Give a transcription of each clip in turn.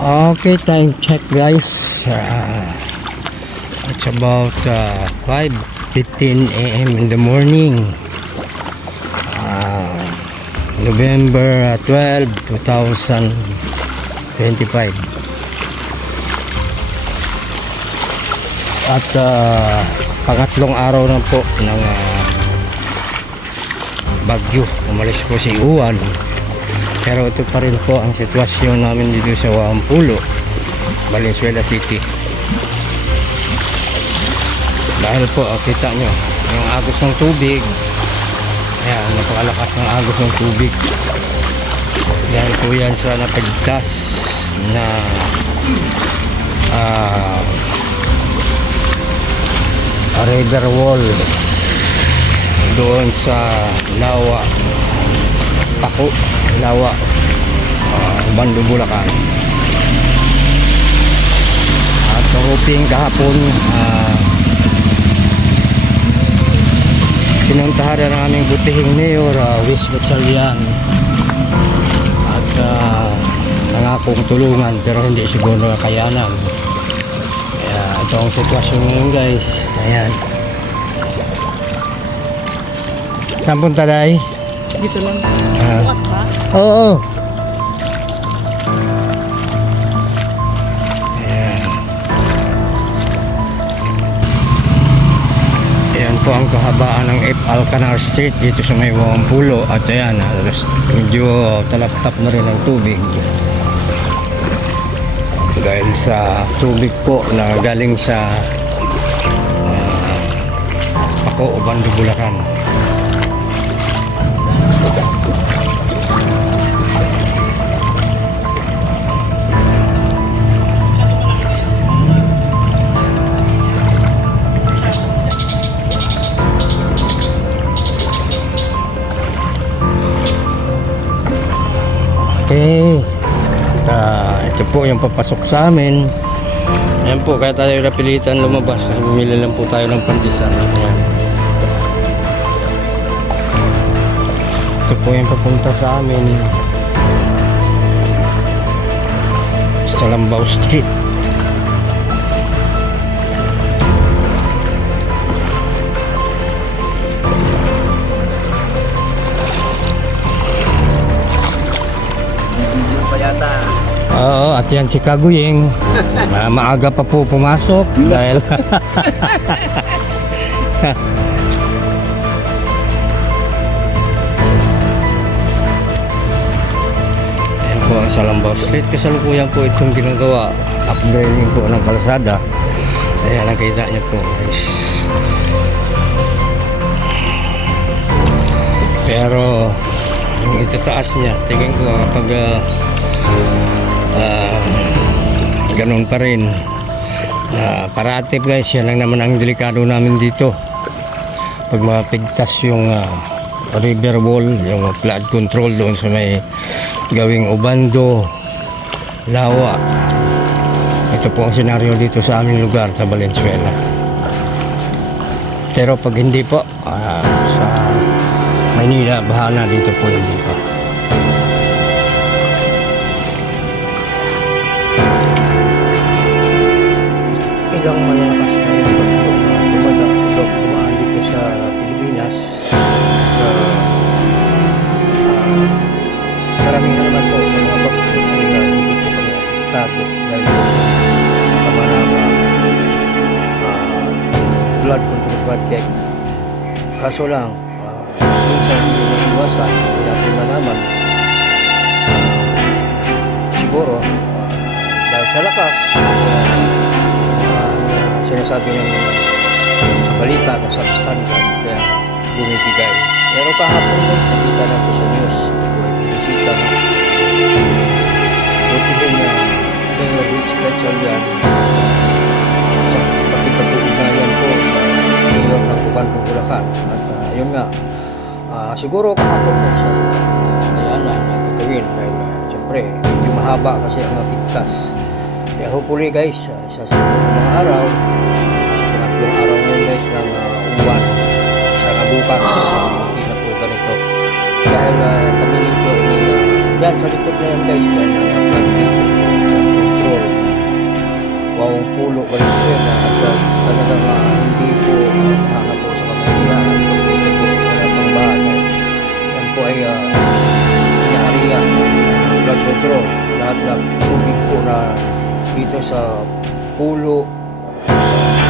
Okay, time check guys. Uh, it's about uh, 5.15 a.m. in the morning. Uh, November uh, 12, 2025. At uh, pangatlong araw na po ng uh, bagyo. Umalis po si Uwan. Pero ito pa rin po ang sitwasyon namin dito sa Wampulo, Valenzuela City. Dahil po, oh, kita nyo, yung agos ng tubig, ayan, napakalakas ng agos ng tubig. Dahil po yan sa napagtas na ah river wall doon sa Lawa Pako Lawa. Uh, Bando Bulacan. At hoping kahapon uh, pinuntahan na naming butihing mayor uh, Wes Gatchalian at uh, nangakong tulungan pero hindi siguro kakayanan. Kaya ito ang sitwasyon ngayon guys. Ayan. Saan punta day? Dito lang. Ah. Bukas ba? Oo. Ayan. Ayan po ang kahabaan ng F. Alcanar Street dito sa may Wampulo at ayan, alas- medyo talaptap na rin ang tubig. Dahil sa tubig po na galing sa uh, Pako, Bando, Bulacan. Okay. At, ah, ito po yung papasok sa amin. Ayan po, kaya tayo napilitan lumabas. Bumili lang po tayo ng pandesal. Ayan. Ito po yung papunta sa amin. Sa Lambao Street. Oo, at yan si Kaguying. Ma- maaga pa po pumasok dahil po ang Salambao Street. Kasalukuyan po itong ginagawa. Upgrading po ng kalsada. Ayan, nakita niyo po guys. Pero yung itataas niya, tingin ko kapag ah, ah, ganun pa rin. Uh, parati guys, yan lang naman ang delikado namin dito. Pag mapigtas yung ah, river wall, yung flood control doon sa may gawing Ubando, Lawa. Ito po ang senaryo dito sa aming lugar sa Valenzuela. Pero pag hindi po, ah, sa Maynila, bahala dito po hindi po. ilang malalakas apektado dahil po sa kamanama uh, blood control project. Kaso lang, uh, minsan hindi na iwasan, hindi natin malaman. Ah, siguro, ah, dahil sa lakas, ah, uh, sinasabi ng sa balita na substandard kaya bumibigay. Pero kahapon guys, nakita natin sa news, buhay binisita na butihin na Mayor Rich Gatchalian sa pagkipag-ugnayan po sa Mayor ng Ubando, Bulacan. At uh, yun nga, ah, siguro kahapon po sa Ayala na gagawin dahil uh, siyempre medyo mahaba kasi ang mapigtas. Kaya hopefully guys, uh, sa sumunod na mga araw, sa pangatlong araw ngayon guys ng uh, uwan, sana bukas, hindi na po ganito. Dahil uh, kami dito, uh, yan sa likod na yan guys, dahil uh, Wawang Pulo, Valenzuela at uh, talagang uh, hindi po nahanap po sa Kamaynilaan pagpunta po wala pang bagay. Yan po ay uh, inaariya blood control. Lahat ng tubig po na dito sa pulo,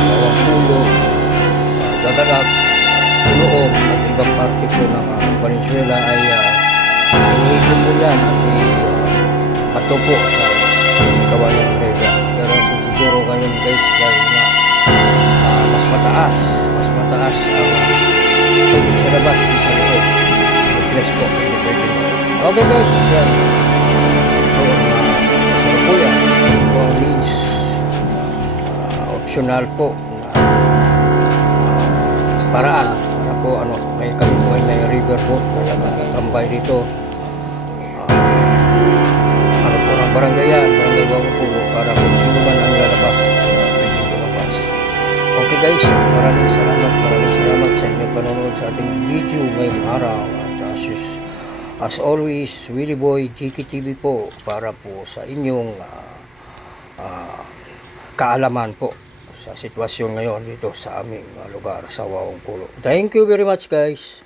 bawang pulo, uh, gagalap, puloob at ibang parte po ng uh, Valenzuela ay uh, inihigo po yan at uh, pato po sa kawayan ngayon guys dahil na ah, mas mataas, mas mataas ang uh, tubig sa labas kaysa sa loob. Mas less po, hindi pwede na. Okay guys, yan. Ito ang uh. Ito ang means ah, optional po na ah, paraan para po ano, may po ay may river boat na nakatambay dito. Ah, ano po ng barangay yan, guys, maraming salamat, maraming salamat sa inyong panonood sa ating video ngayong araw. At as, as always, Willie Boy, GKTV po, para po sa inyong ah, ah, kaalaman po sa sitwasyon ngayon dito sa aming ah, lugar sa Wawang Pulo. Thank you very much guys.